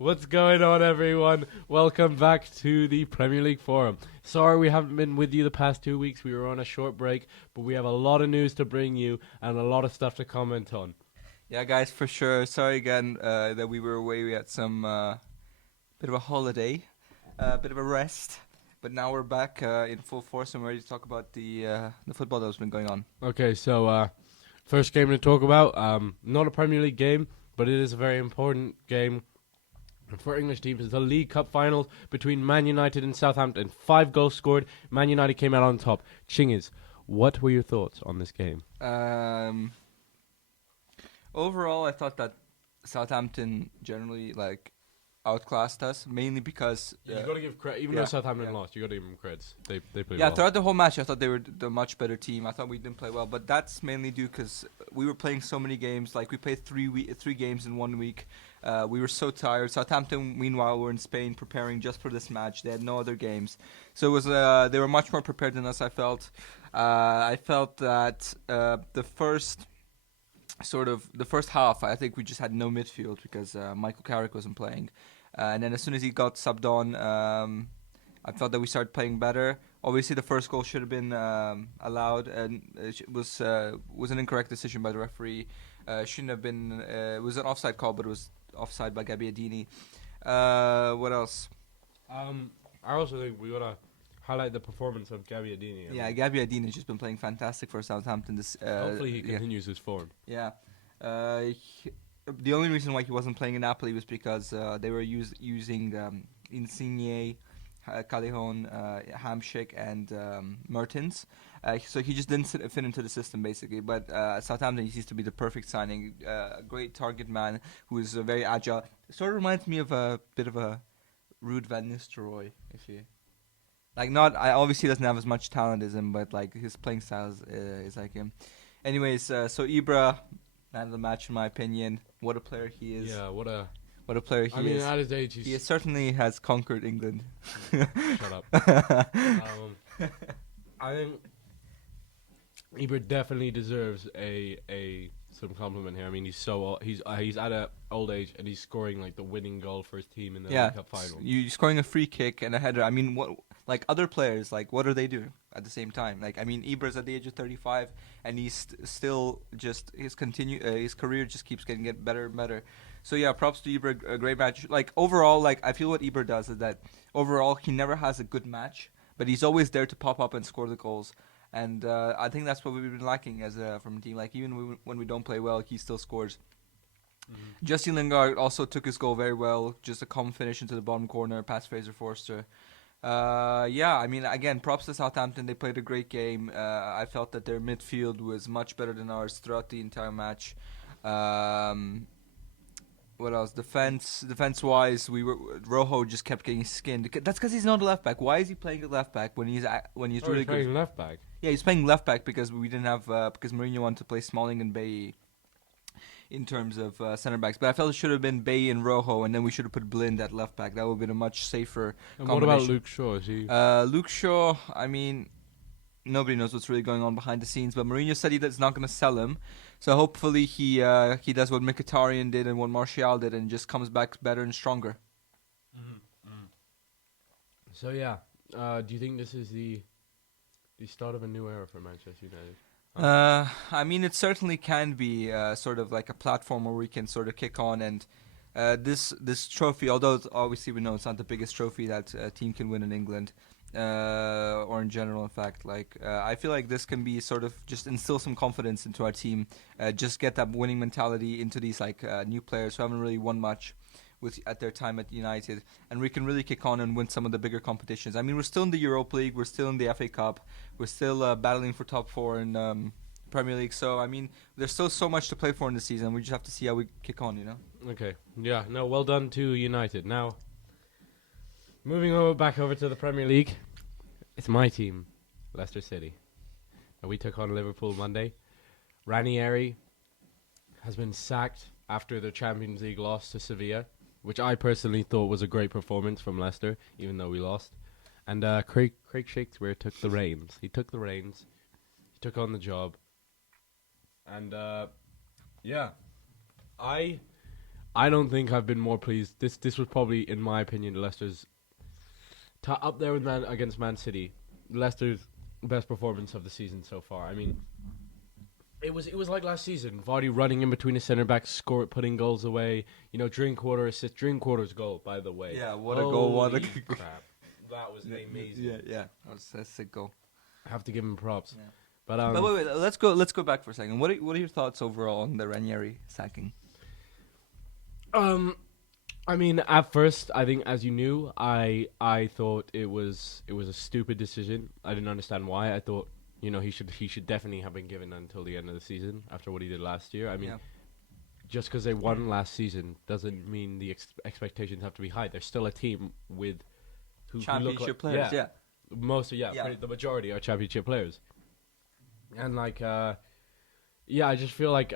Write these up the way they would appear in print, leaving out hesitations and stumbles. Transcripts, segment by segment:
What's going on, everyone? Welcome back to the Premier League Forum. Sorry we haven't been with you the past 2 weeks. We were on a short break, but we have a lot of news to bring you and a lot of stuff to comment on. Yeah, guys, for sure. Sorry again that we were away. We had some bit of a holiday, bit of a rest, but now we're back in full force and ready to talk about the football that's been going on. Okay, so first game to talk about, not a Premier League game, but it is a very important game for English teams. It's the League Cup finals between Man United and Southampton. 5 goals scored. Man United came out on top. Chingiz, what were your thoughts on this game? Overall, I thought that Southampton generally outclassed us, mainly because You got to give credit, even though Southampton lost. You got to give them credits. They played well. throughout the whole match, I thought they were the much better team. I thought we didn't play well, but that's mainly due because we were playing so many games. Like we played three games in 1 week. We were so tired. Southampton, meanwhile, were in Spain preparing just for this match. They had no other games, so it was they were much more prepared than us. I felt that the first half, I think we just had no midfield because Michael Carrick wasn't playing. And then as soon as he got subbed on, I felt that we started playing better. Obviously, the first goal should have been allowed, and it was an incorrect decision by the referee. Shouldn't have been. It was an offside call, but it was offside by Gabbiadini. What else? I also think we gotta highlight the performance of Gabbiadini. Gabbiadini has just been playing fantastic for Southampton. Hopefully he continues his form. Yeah. The only reason why he wasn't playing in Napoli was because they were using Insigne, Callejon, Hamsik, and Mertens. So he just didn't fit into the system, basically. But Southampton, he seems to be the perfect signing. A great target man who is very agile. Sort of reminds me of a bit of a Ruud van Nistelrooy, if you... obviously doesn't have as much talent as him, but his playing style is like him. Anyways, so Ibra, man of the match in my opinion. What a player he is. Yeah, what a player he is. I mean, at his age, he certainly has conquered England. Shut up. I think Ibra definitely deserves some compliment here. I mean, he's at an old age and he's scoring the winning goal for his team in the League Cup final. You're scoring a free kick and a header. I mean, what other players what are they doing at the same time? I mean, Ibra's at the age of 35 and he's still just his career just keeps getting better and better. So yeah, props to Ibra, a great match. Overall, I feel what Ibra does is that overall he never has a good match, but he's always there to pop up and score the goals. And I think that's what we've been lacking from a team. Even when we don't play well, he still scores. Mm-hmm. Jesse Lingard also took his goal very well. Just a calm finish into the bottom corner, past Fraser Forster. I mean, again, props to Southampton. They played a great game. I felt that their midfield was much better than ours throughout the entire match. What else? Defense-wise, Rojo just kept getting skinned. That's because he's not a left back. Why is he playing a left back when he's really good? Playing left back. Yeah, he's playing left back because we didn't have because Mourinho wanted to play Smalling and Bailly in terms of center backs. But I felt it should have been Bailly and Rojo, and then we should have put Blind at left back. That would have been a much safer. And what about Luke Shaw? Is he? Luke Shaw. I mean, nobody knows what's really going on behind the scenes, but Mourinho said he's not going to sell him. So hopefully he does what Mkhitaryan did and what Martial did and just comes back better and stronger. Mm-hmm. Mm. So yeah, do you think this is the start of a new era for Manchester United? I mean, it certainly can be sort of like a platform where we can sort of kick on and this trophy, although obviously we know it's not the biggest trophy that a team can win in England. Or in general, in fact, I feel like this can be sort of just instill some confidence into our team, just get that winning mentality into these new players who haven't really won much at their time at United, and we can really kick on and win some of the bigger competitions. I mean, we're still in the Europa League, we're still in the FA Cup, we're still battling for top 4 in Premier League. So I mean, there's still so much to play for in the season. We just have to see how we kick on, Okay, yeah, no, well done to United. Now, moving back over to the Premier League, it's my team, Leicester City. And we took on Liverpool Monday. Ranieri has been sacked after the Champions League loss to Sevilla, which I personally thought was a great performance from Leicester, even though we lost. And Craig Shakespeare took the reins. He took on the job. And, I I don't think I've been more pleased. This was probably, in my opinion, Leicester's up there with against Man City. Leicester's best performance of the season so far. I mean, it was like last season. Vardy running in between the centre backs, putting goals away. You know, Drinkwater assist. Drinkwater's goal, by the way. Yeah, what a goal! What a Holy crap! That was amazing. Yeah. That's a sick goal. I have to give him props. Yeah. But But wait, let's go back for a second. What are your thoughts overall on the Ranieri sacking? I mean, at first, I think, as you knew, I thought it was a stupid decision. I didn't understand why. I thought, you know, he should definitely have been given until the end of the season after what he did last year. I mean, just because they won last season doesn't mean the expectations have to be high. They're still a team with who Championship look like, players, yeah. Most of the majority are championship players, and like I just feel like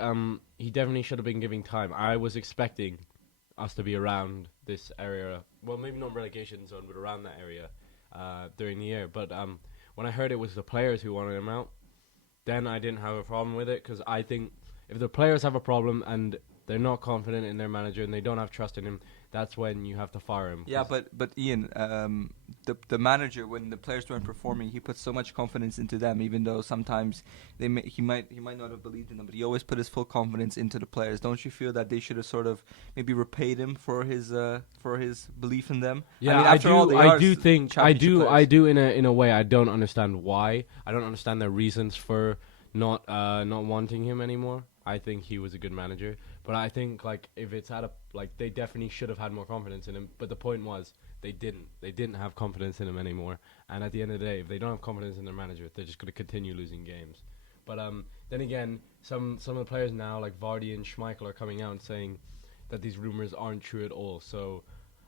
he definitely should have been giving time. I was expecting us to be around this area, well, maybe not relegation zone, but around that area during the year. But when I heard it was the players who wanted him out, then I didn't have a problem with it, because I think if the players have a problem and they're not confident in their manager and they don't have trust in him, that's when you have to fire him. Yeah, but Ian, the manager, when the players weren't performing, he put so much confidence into them, even though sometimes he might not have believed in them, but he always put his full confidence into the players. Don't you feel that they should have sort of maybe repaid him for his belief in them? Yeah, I mean, after all, I do think I players. do in a way. I don't understand why. I don't understand their reasons for not wanting him anymore. I think he was a good manager, but I think like if it's they definitely should have had more confidence in him. But the point was they didn't have confidence in him anymore. And at the end of the day, if they don't have confidence in their manager, they're just going to continue losing games. But then again, some of the players now, like Vardy and Schmeichel, are coming out and saying that these rumors aren't true at all. So,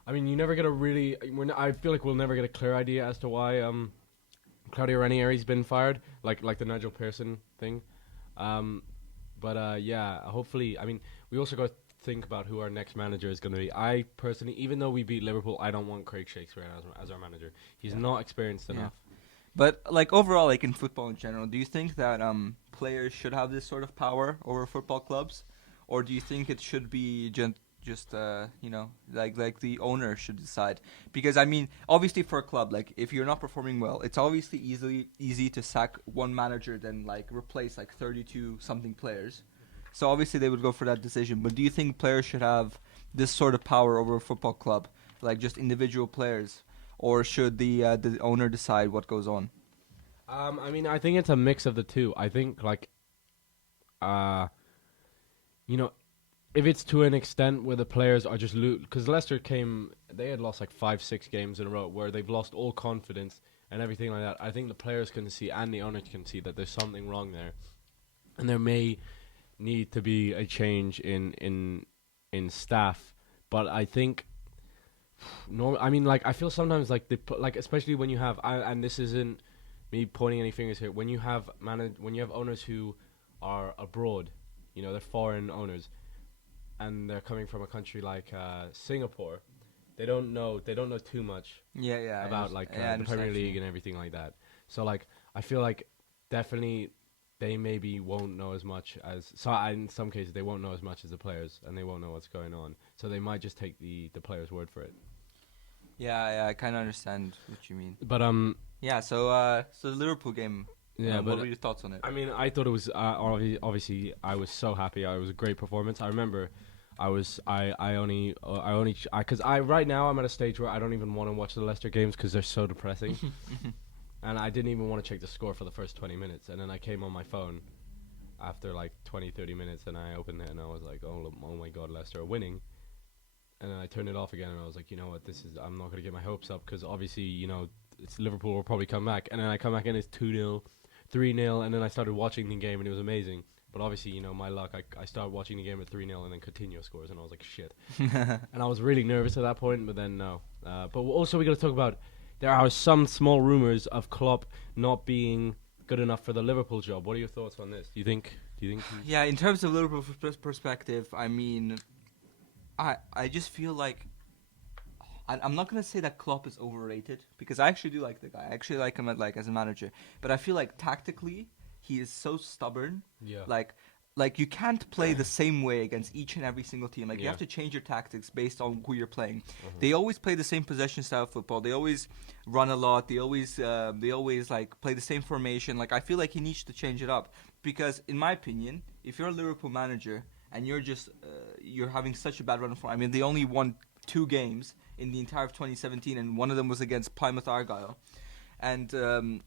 I mean, you never get a really. I feel like we'll never get a clear idea as to why Claudio Ranieri's been fired, like the Nigel Pearson thing. But hopefully, I mean, we also got to think about who our next manager is going to be. I personally, even though we beat Liverpool, I don't want Craig Shakespeare as our manager. He's not experienced enough. But like overall, like in football in general, do you think that players should have this sort of power over football clubs, or do you think it should be just like the owner should decide? Because I mean, obviously for a club, like if you're not performing well, it's obviously easy to sack one manager than like replace like 32 something players. So obviously they would go for that decision. But do you think players should have this sort of power over a football club, like just individual players, or should the owner decide what goes on? I mean, I think it's a mix of the two. I think like, if it's to an extent where the players are just because Leicester they had lost like 5-6 games in a row where they've lost all confidence and everything like that. I think the players can see and the owners can see that there's something wrong there, and there may need to be a change in staff. But I think, I mean, like I feel sometimes like especially when you have, and this isn't me pointing any fingers here. When you have owners who are abroad, they're foreign owners, and they're coming from a country like Singapore, they don't know too much about the Premier League and everything like that. So like I feel like definitely they maybe won't know as much in some cases they won't know as much as the players, and they won't know what's going on. So they might just take the players' word for it. Yeah, I kind of understand what you mean. But so the Liverpool game. Yeah, what were your thoughts on it? I mean, I thought it was obviously I was so happy. It was a great performance. I remember because right now I'm at a stage where I don't even want to watch the Leicester games because they're so depressing, and I didn't even want to check the score for the first 20 minutes, and then I came on my phone after like 20-30 minutes, and I opened it and I was like, oh my god, Leicester are winning, and then I turned it off again and I was like, you know what, I'm not gonna get my hopes up because obviously it's Liverpool will probably come back, and then I come back and it's 2-0. 3-0, and then I started watching the game and it was amazing. But obviously, my luck, I started watching the game at 3-0 and then Coutinho scores and I was like, shit. And I was really nervous at that point, but then no. But also we got to talk about, there are some small rumors of Klopp not being good enough for the Liverpool job. What are your thoughts on this? Do you think? Yeah, in terms of Liverpool perspective, I mean, I just feel like I'm not gonna say that Klopp is overrated because I actually do like the guy. I actually like him as a manager. But I feel like tactically he is so stubborn. Yeah. Like like you can't play the same way against each and every single team. Like you Yeah. have to change your tactics based on who you're playing. Mhm. They always play the same possession style of football. They always run a lot. They always like play the same formation. Like I feel like he needs to change it up because, in my opinion, if you're a Liverpool manager and you're just you're having such a bad run of form. I mean, they only won 2 games in the entire of 2017, and one of them was against Plymouth Argyle. And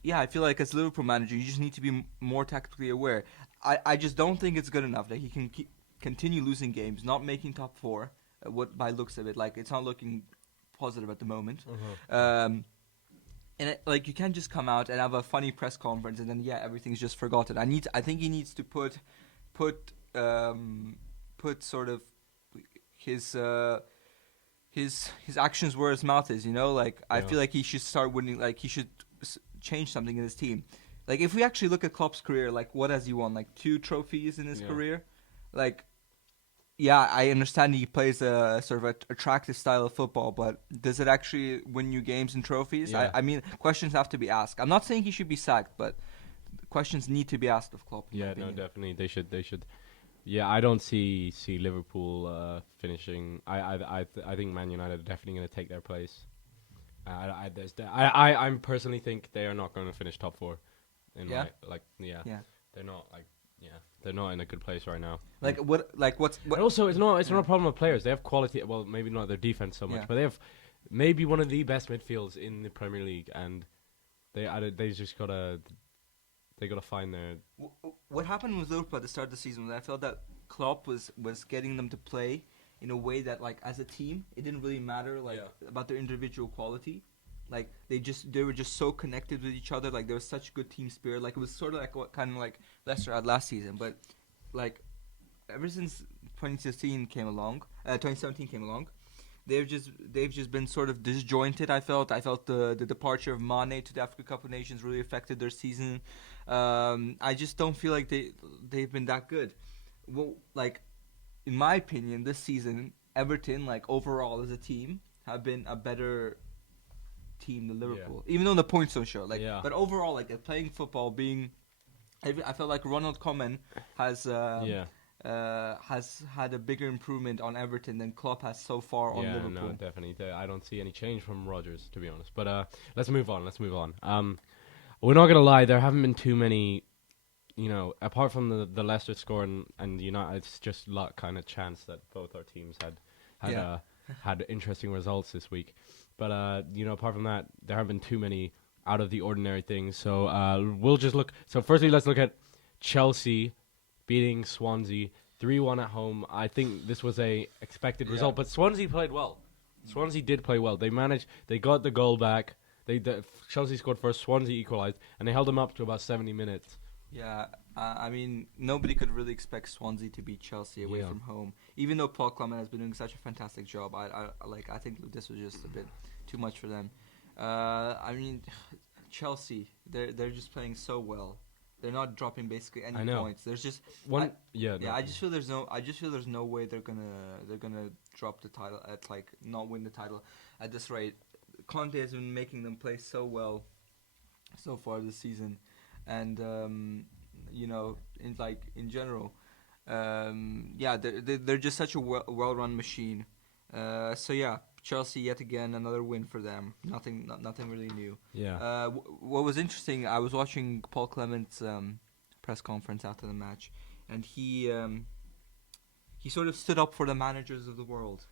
yeah, I feel like as Liverpool manager, you just need to be more tactically aware. I just don't think it's good enough that he can continue losing games, not making top four. What by looks of it, like it's not looking positive at the moment. And like you can't just come out and have a funny press conference and then everything's just forgotten. I think he needs to put sort of his his actions where his mouth is. You know, like I Yeah. feel like he should start winning. Like he should change something in his team. Like if we actually look at Klopp's career, like what has he won? Like 2 trophies in his Yeah. career. Like yeah, I understand he plays a sort of attractive style of football, but does it actually win you games and trophies? Yeah. I mean, questions have to be asked. I'm not saying he should be sacked, but questions need to be asked of Klopp. in my Yeah, no, opinion. definitely they should. They should. Yeah, I don't see Liverpool finishing. I think Man United are definitely going to take their place. I'm personally think they are not going to finish top four. Yeah? Yeah, Yeah. they're not they're not in a good place right now. Like what? Like what's what? And also, it's not Yeah. a problem with players. They have quality. Well, maybe not their defense so much, Yeah. but they have maybe one of the best midfields in the Premier League, and they just gotta find their What happened with Liverpool at the start of the season was I felt that Klopp was getting them to play in a way that like as a team it didn't really matter like about their individual quality. Like they were just so connected with each other. Like there was such good team spirit. Like it was sort of like what kind of like Leicester had last season. But like ever since 2017 came along, they've just been sort of disjointed. I felt the departure of Mane to the Africa Cup of Nations really affected their season. I just don't feel like they've been that good. Well, like in my opinion, this season Everton, like overall as a team, have been a better team than Liverpool. Even though the points don't show, like, Yeah. but overall, like playing football, I felt like Ronald Koeman has had a bigger improvement on Everton than Klopp has so far on Liverpool. no, definitely. I don't see any change from Rodgers, to be honest. But let's move on. We're not gonna lie. There haven't been too many, apart from the Leicester score and United. It's just luck, kind of chance that both our teams Yeah. had interesting results this week. But apart from that, there haven't been too many out of the ordinary things. So we'll just look. So firstly, let's look at Chelsea beating Swansea 3-1 at home. I think this was a expected result, but Swansea played well. Swansea did play well. They got the goal back. Chelsea scored first, Swansea equalized, and they held them up to about 70 minutes. Yeah, I mean, nobody could really expect Swansea to beat Chelsea away Yeah. from home. Even though Paul Clement has been doing such a fantastic job, I think this was just a bit too much for them. I mean, Chelsea, they're just playing so well. They're not dropping basically any I know. points. There's just One, I just feel there's no way they're gonna drop the title at like not win the title at this rate. Conte has been making them play so well so far this season, and in general, they're just such a well-run machine. So yeah, Chelsea yet again another win for them. Nothing really new. yeah. What was interesting, I was watching Paul Clement's press conference after the match, and he sort of stood up for the managers of the world.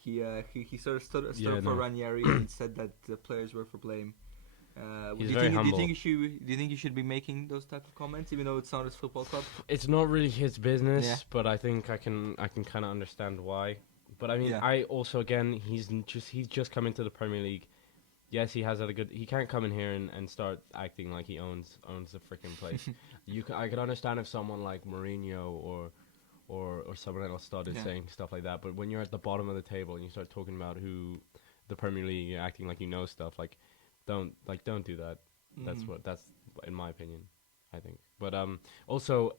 He sort of stood up for Ranieri and said that the players were for blame. He's do you very think humble. do you think he should be making those type of comments, even though it's not his football club? It's not really his business, Yeah. but I think I can kind of understand why. But I mean, Yeah. I also again, he's just come into the Premier League. Yes, he has had a good. He can't come in here and start acting like he owns the freaking place. I could understand if someone like Mourinho or someone else started saying stuff like that. But when you're at the bottom of the table and you start talking about who the Premier League, you're acting like you know stuff, don't do that. That's in my opinion, I think. But also,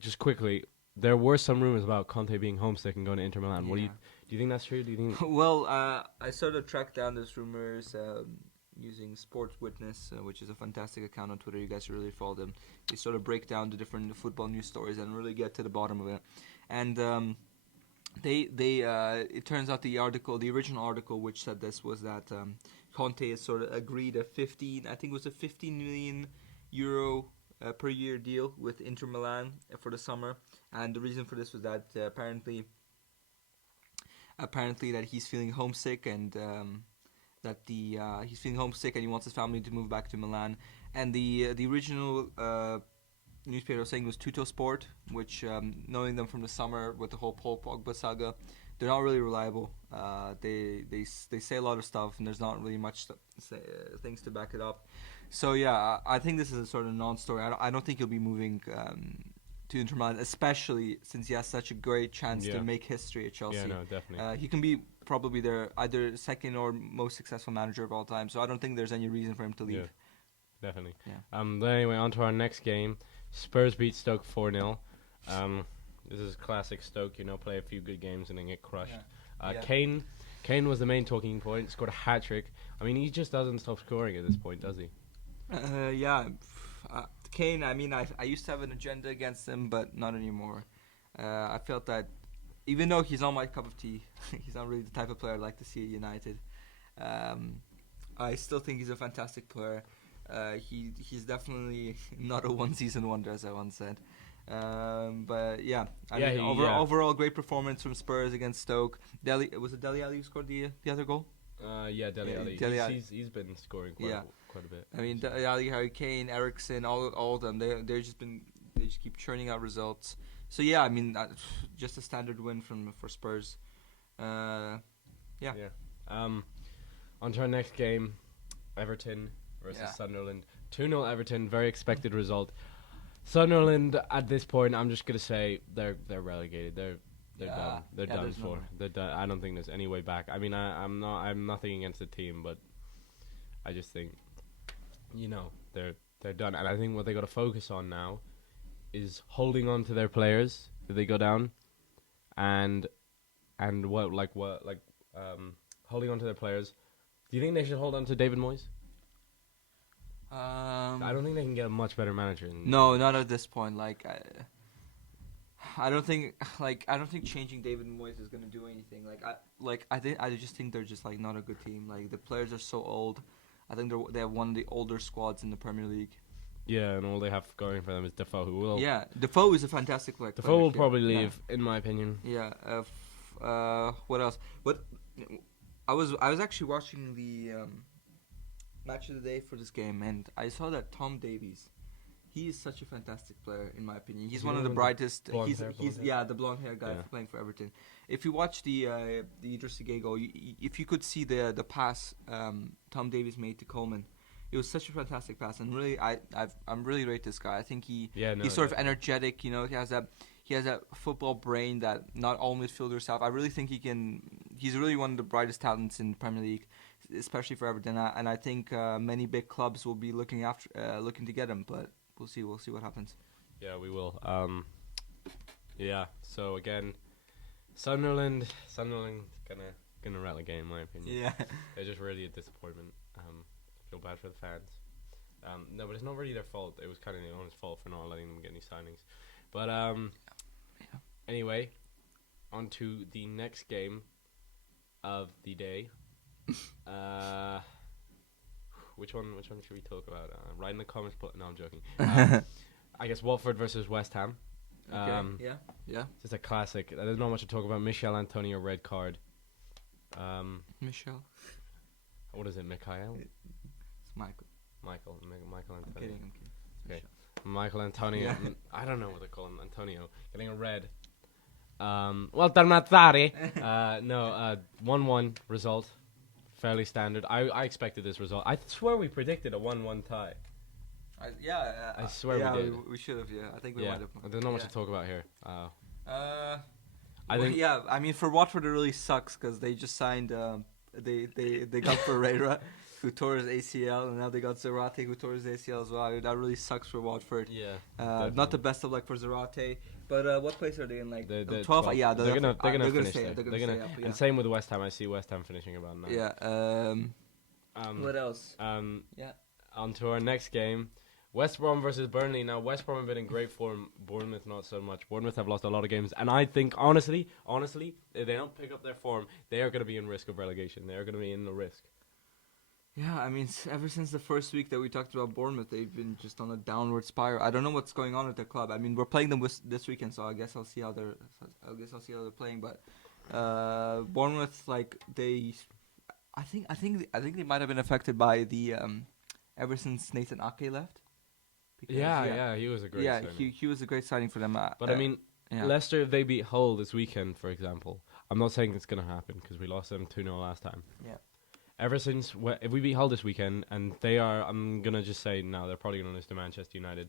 just quickly, there were some rumors about Conte being homesick and going to Inter Milan. What do you think that's true? Do you think? Well, I sort of tracked down those rumors. using Sports Witness, which is a fantastic account on Twitter. You guys should really follow them. They sort of break down the different football news stories and really get to the bottom of it. And it turns out the original article which said this was that Conte has sort of agreed I think it was a 15 million euro per year deal with Inter Milan for the summer, and the reason for this was that apparently that he's feeling homesick and he's feeling homesick and he wants his family to move back to Milan. And the original newspaper was saying was Tutto Sport, which knowing them from the summer with the whole Paul Pogba saga, they're not really reliable. They say a lot of stuff and there's not really much things to back it up. So yeah, I think this is a sort of non-story. I don't think he'll be moving to Inter Milan, especially since he has such a great chance to make history at Chelsea. Yeah, no, definitely. He can be probably their either second or most successful manager of all time. So I don't think there's any reason for him to leave. Yeah, definitely. Yeah. But anyway, on to our next game. Spurs beat Stoke 4-0. This is classic Stoke, play a few good games and then get crushed. Kane was the main talking point, scored a hat-trick. I mean, he just doesn't stop scoring at this point, does he? Kane, I mean, I used to have an agenda against him, but not anymore. I felt that even though he's not my cup of tea, he's not really the type of player I'd like to see at United. I still think he's a fantastic player. He's definitely not a one-season wonder, as I once said. But yeah, overall great performance from Spurs against Stoke. Was it Dele Alli who scored the other goal? Dele Alli. He's been scoring quite a bit. I mean, Dele Alli, Harry Kane, Eriksen, all of them. They just keep churning out results. So yeah, I mean, just a standard win for Spurs. On to our next game, Everton versus Sunderland. 2-0 Everton, very expected result. Sunderland at this point, I'm just gonna say they're relegated. They're done. They're done for. They're done. I don't think there's any way back. I mean, I'm nothing against the team, but I just think, they're done. And I think what they got to focus on now is holding on to their players if they go down, and holding on to their players. Do you think they should hold on to David Moyes? I don't think they can get a much better manager. No, not at this point. I don't think changing David Moyes is gonna do anything. I just think they're just not a good team. Like, the players are so old. I think they have one of the older squads in the Premier League. Yeah, and all they have going for them is Defoe, who will. Yeah, Defoe is a fantastic player. Defoe will probably leave, in my opinion. Yeah. What else? I was actually watching the match of the day for this game, and I saw that Tom Davies, he is such a fantastic player in my opinion. He's one of the brightest. He's the blonde hair guy playing for Everton. If you watch the Idrissa Gueye goal, if you could see the pass Tom Davies made to Coleman, it was such a fantastic pass, and really I'm really rate this guy. I think he's sort of energetic. He has that football brain that not all midfielders have. I really think he's really one of the brightest talents in the Premier League, especially for Everton, and I think many big clubs will be looking to get him, but we'll see what happens. Yeah, we will. So again, Sunderland gonna relegate in my opinion. Yeah, they're just really a disappointment. Feel bad for the fans. No, but it's not really their fault. It was kind of their own fault for not letting them get any signings. But anyway, on to the next game of the day. Which one should we talk about? Write in the comments. No, I'm joking. I guess Watford versus West Ham. Okay. Yeah. It's a classic. There's not much to talk about. Michel Antonio red card. Michel. What is it? Mikhail? It's Michael. Michael Antonio. I'm kidding. Okay. Michael Antonio. Yeah. I don't know what they call him. Antonio getting a red. Walter Mazzari. 1-1 result. Fairly standard. I expected this result. I swear we predicted a 1-1 tie. I swear we did. We should have. Yeah, I think we might have. There's not much to talk about here. I mean, for Watford, it really sucks because they just signed. They got Ferreira, who tore his ACL, and now they got Zarate, who tore his ACL as well. That really sucks for Watford. Yeah. Not the best of luck for Zarate. But what place are they in? They're 12. Yeah, they're gonna finish stay there. up. They're gonna stay up. Yeah. And same with West Ham. I see West Ham finishing about 9. Yeah. What else? Yeah. On to our next game. West Brom versus Burnley. Now, West Brom have been in great form. Bournemouth, not so much. Bournemouth have lost a lot of games. And I think, honestly, if they don't pick up their form, they are going to be in risk of relegation. They are going to be in the risk. Yeah, I mean, ever since the first week that we talked about Bournemouth, they've been just on a downward spiral. I don't know what's going on at their club. I mean, we're playing them this weekend, so I guess I'll see how they're playing. But Bournemouth, like I think they might have been affected by the ever since Nathan Ake left. Because, he was a great signing. he was a great signing for them. But I mean, Leicester, if they beat Hull this weekend, for example, I'm not saying it's going to happen because we lost them 2-0 last time. Yeah. Ever since, if we beat Hull this weekend, and they are, I'm going to just say, no, they're probably going to lose to Manchester United.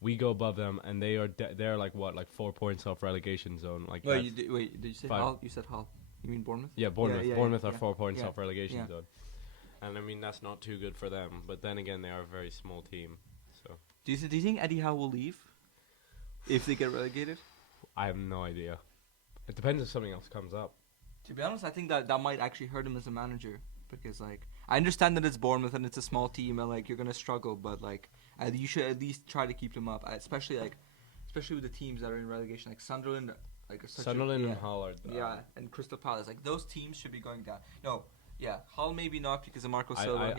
We go above them, and they're like 4 points off relegation zone. Like did you say Hull? You said Hull. You mean Bournemouth? Yeah, Bournemouth. Bournemouth are 4 points off relegation zone. And I mean, that's not too good for them. But then again, they are a very small team. So. Do you think Eddie Howe will leave if they get relegated? I have no idea. It depends if something else comes up. To be honest, I think that might actually hurt him as a manager. Because, like, I understand that it's Bournemouth and it's a small team and, like, you're going to struggle. But, like, you should at least try to keep them up. Especially with the teams that are in relegation. Like, Sunderland. And Hull are and Crystal Palace. Like, those teams should be going down. No, yeah. Hull maybe not because of Marco Silva.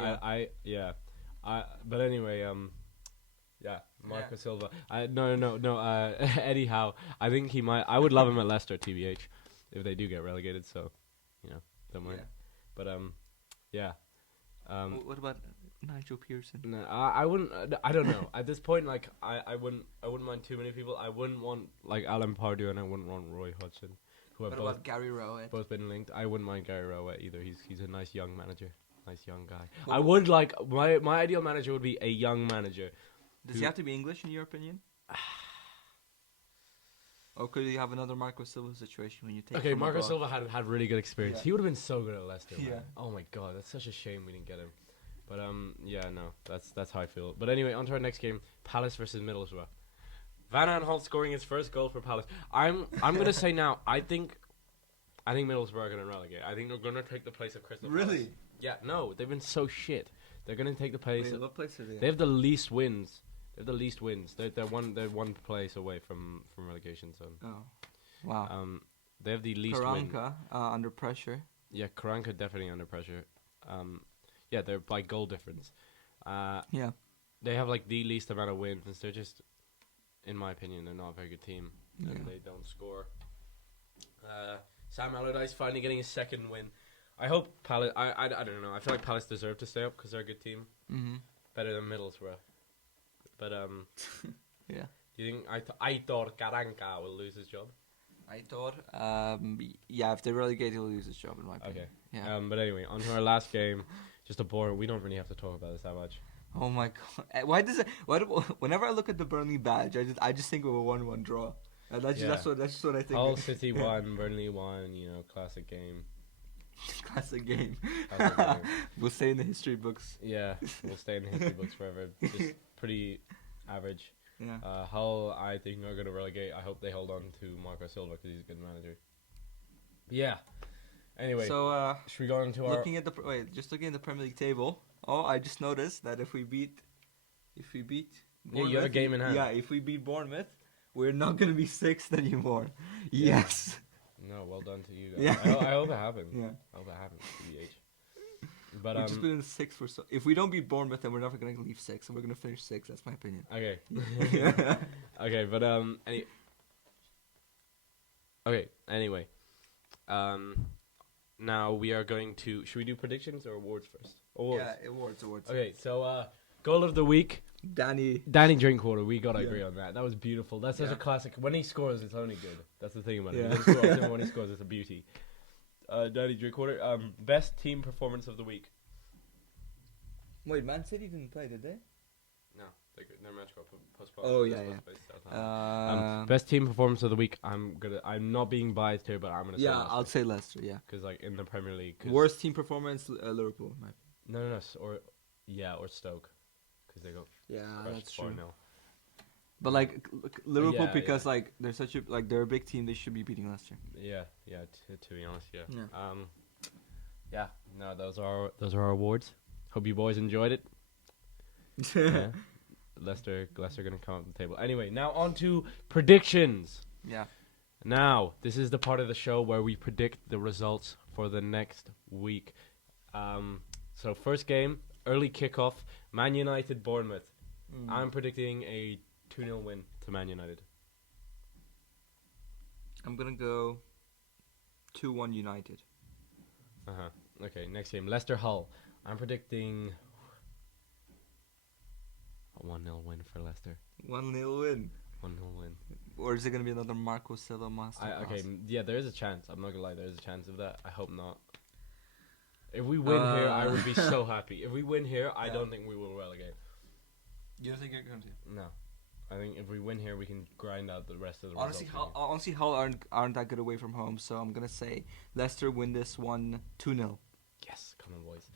But anyway, Marco Silva. No. Eddie Howe. I think he might. I would love him at Leicester, TBH, if they do get relegated. So, don't mind. Yeah. But what about Nigel Pearson? No, I wouldn't. I don't know. At this point, like, I wouldn't mind too many people. I wouldn't want like Alan Pardew, and I wouldn't want Roy Hodgson, who have about Gary Rowett? Both been linked. I wouldn't mind Gary Rowett either. He's a nice young manager, nice young guy. I would like my ideal manager would be a young manager. Does he have to be English in your opinion? Or could you have another Marco Silva situation when you take? Okay, Marco Silva had really good experience. Yeah. He would have been so good at Leicester. Yeah. Man. Oh my god, that's such a shame we didn't get him. But that's how I feel. But anyway, on to our next game: Palace versus Middlesbrough. Van Aanholt scoring his first goal for Palace. I'm gonna say now. I think Middlesbrough are gonna relegate. I think they're gonna take the place of Crystal Palace. Really? Yeah. No, they've been so shit. They're gonna take the place. Wait, what place are they? They have the least wins. They're one place away from relegation zone. Oh, wow. They have the least wins. Karanka under pressure. Yeah, Karanka definitely under pressure. Yeah, they're by goal difference. Yeah. They have like the least amount of wins. They're just, in my opinion, they're not a very good team, and they don't score. Sam Allardyce finally getting his second win. I hope Palace. I don't know. I feel like Palace deserve to stay up because they're a good team. Mm-hmm. Better than Middlesbrough. But yeah. Do you think Aitor Karanka will lose his job? Aitor, if they relegate, he'll lose his job in my opinion. Okay. Yeah. But anyway, on to our last game. Just a boring. We don't really have to talk about this that much. Oh my god! Whenever I look at the Burnley badge, I just think of a 1-1 draw. And that's just what I think. Hull City won, Burnley won. Classic game. Classic game. Classic game. We'll stay in the history books. Yeah, we'll stay in the history books forever. Just pretty average. Yeah. Hull, I think, are going to relegate. I hope they hold on to Marco Silva because he's a good manager. Yeah. Anyway, so should we go into looking at the Premier League table? Oh, I just noticed that if we beat Bournemouth, you have a game in hand. Yeah, if we beat Bournemouth, we're not going to be sixth anymore. Yeah. Yes. No, well done to you guys. Yeah. I hope it happens. Yeah. I hope it happens. TBH. But we've just been in sixth for if we don't beat Bournemouth, then we're never going to leave sixth, and we're going to finish sixth. That's my opinion. Okay. Okay, but anyway, now we are going to. Should we do predictions or awards first? Awards. Yeah, awards. Okay, so goal of the week. Danny Drinkwater. We gotta agree on that. That was beautiful. That's such a classic. When he scores, it's only good. That's the thing about it. When he scores, it's a beauty. Danny Drinkwater. Best team performance of the week. Wait, Man City didn't play, did they? No, their match got postponed. Oh yeah. Best team performance of the week. I'm not being biased here, but I'm gonna say. Yeah, I'll say Leicester. Yeah. Because like in the Premier League. Worst team performance, Liverpool. No, or Stoke, because they go. Yeah, that's true. 4-0. But like Liverpool, because like they're they're a big team, they should be beating Leicester. Yeah. To be honest, yeah. No, those are our awards. Hope you boys enjoyed it. Yeah. Leicester gonna come up the table. Anyway, now on to predictions. Yeah. Now, this is the part of the show where we predict the results for the next week. So first game, early kickoff, Man United, Bournemouth. I'm predicting a 2-0 win to Man United. I'm gonna go 2-1 United. Okay, next game, Leicester, Hull. I'm predicting a 1-0 win for Leicester. 1-0 win. 1-0 win. Or is it gonna be another Marco Silva masterclass? Yeah, there is a chance. I'm not gonna lie, there is a chance of that. I hope not. If we win here, I would be so happy. If we win here, I don't think we will relegate. You don't think you're going to? No. I think if we win here, we can grind out the rest of the Honestly, Hull aren't that good away from home, so I'm gonna say Leicester win this one 2-0. Yes, come on, boys.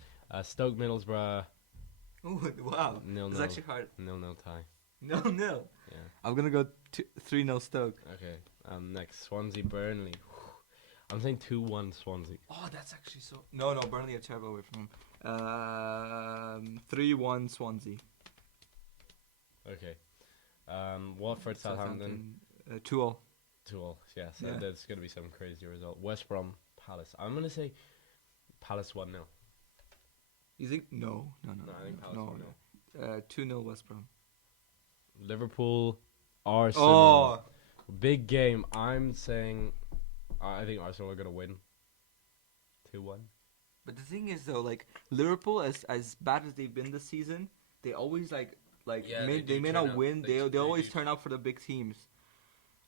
Stoke, Middlesbrough. Oh wow, 0-0. it's actually hard. 0-0 tie. 0-0. Yeah. I'm gonna go 3-0 Stoke. Okay. Next, Swansea, Burnley. I'm saying 2-1 Swansea. Oh, that's actually so. No, Burnley are terrible away from home. 3-1 Swansea. Okay. Watford, Southampton. 2-0. 2-2. Yes, Yeah. that's gonna be some crazy result. West Brom, Palace. I'm gonna say Palace 1-0. You think? No. I think Palace 1-0. 2-0 West Brom. Liverpool, Arsenal. Oh. Big game. I'm saying I think Arsenal are going to win 2-1. But the thing is, though, like Liverpool, as bad as they've been this season, they always Yeah, they may turn not out. win. They They always do. turn out for the big teams,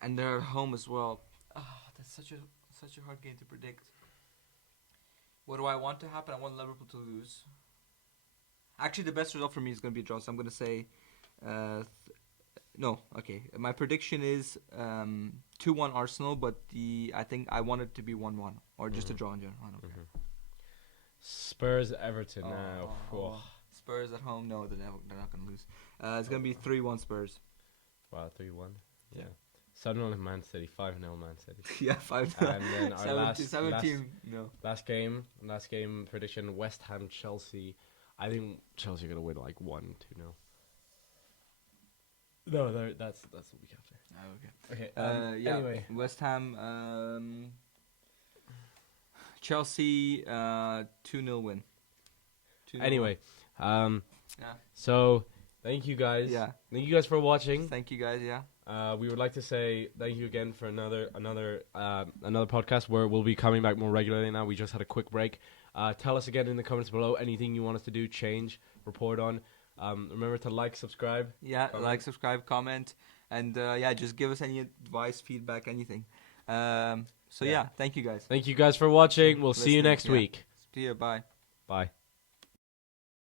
and they're at home as well. That's such a hard game to predict. What do I want to happen? I want Liverpool to lose. Actually, the best result for me is going to be a draw. So I'm going to say, no. Okay, my prediction is 2-1 Arsenal, but I think I want it to be 1-1 or just a draw in general. I don't care. Spurs, Everton now. Oh. Spurs at home? No, they're not going to lose. It's going to be 3-1 Spurs. Wow, 3-1. Yeah. Sunderland, Man City, 5-0 Man City. Yeah, 5. And then our 17. No. last game prediction: West Ham, Chelsea. I think Chelsea are gonna win like 1-2-0. No, that's the week after. Oh, Okay. yeah. Anyway, West Ham, Chelsea, 2-0 win. 2-0 anyway, Yeah. so thank you guys. Yeah. Thank you guys for watching. Thank you guys. Yeah. We would like to say thank you again for another podcast where we'll be coming back more regularly now. We just had a quick break. Tell us again in the comments below anything you want us to do, change, report on. Remember to like, subscribe. Yeah. Comment. Like, subscribe, comment, and just give us any advice, feedback, anything. So Yeah. thank you guys. Thank you guys for watching. We'll see you Listening, next yeah. week. See you. Bye. Bye.